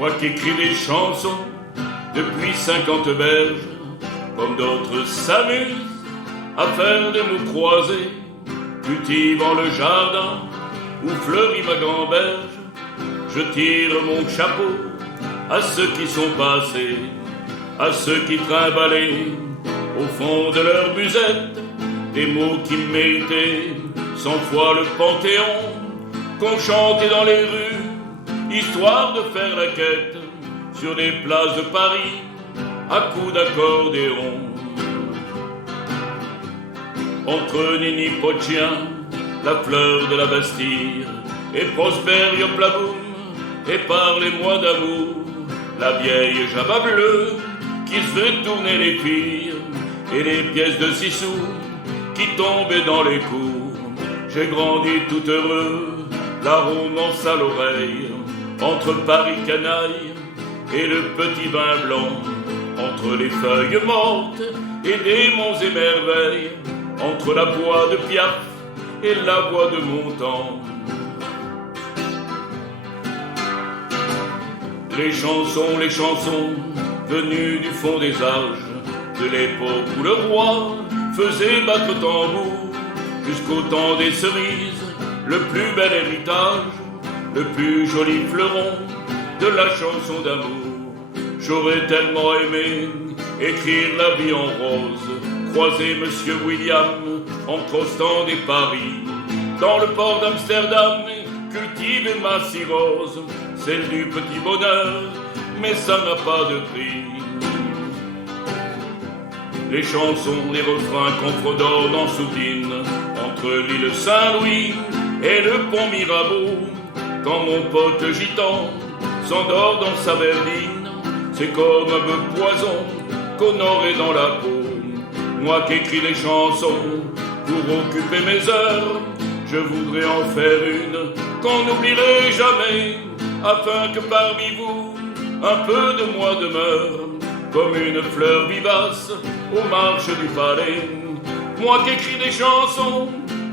Moi qui écris des chansons depuis 50 berges, comme d'autres s'amusent à faire des mots croisés, cultivant le jardin où fleurit ma gamberge. Je tire mon chapeau à ceux qui sont passés, à ceux qui trimballaient au fond de leur musette des mots qui méritaient 100 fois le Panthéon, qu'on chantait dans les rues, histoire de faire la quête sur les places de Paris à coups d'accordéon. Entre Nini Pochien, la fleur de la Bastille, et Prosper Yoplaboum, et parlez-moi d'amour, la vieille Java bleue qui se fait tourner les filles, et les pièces de 6 sous qui tombaient dans les cours. J'ai grandi tout heureux, la romance à l'oreille, entre Paris canaille et le petit vin blanc, entre les feuilles mortes et des monts et merveilles, entre la voix de Piaf et la voix de Montand. Les chansons venues du fond des âges, de l'époque où le roi faisait battre le tambour, jusqu'au temps des cerises, le plus bel héritage, le plus joli fleuron de la chanson d'amour. J'aurais tellement aimé écrire la vie en rose, croiser Monsieur William entre Ostende et Paris, dans le port d'Amsterdam, cultiver ma cirrhose, celle du petit bonheur, mais ça n'a pas de prix. Les chansons, les refrains qu'on fredonne en sourdine, entre l'île Saint-Louis et le pont Mirabeau, quand mon pote gitan s'endort dans sa berline, c'est comme un peu de poison qu'on aurait dans la peau. Moi qui écris des chansons pour occuper mes heures, je voudrais en faire une qu'on n'oublierait jamais, afin que parmi vous un peu de moi demeure, comme une fleur vivace aux marches du palais. Moi qui écris des chansons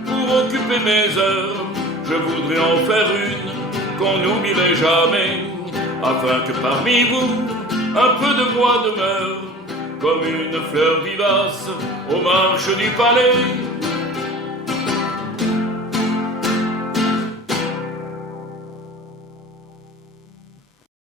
pour occuper mes heures, je voudrais en faire une qu'on n'oublierait jamais, afin que parmi vous un peu de moi demeure, comme une fleur vivace aux marches du palais.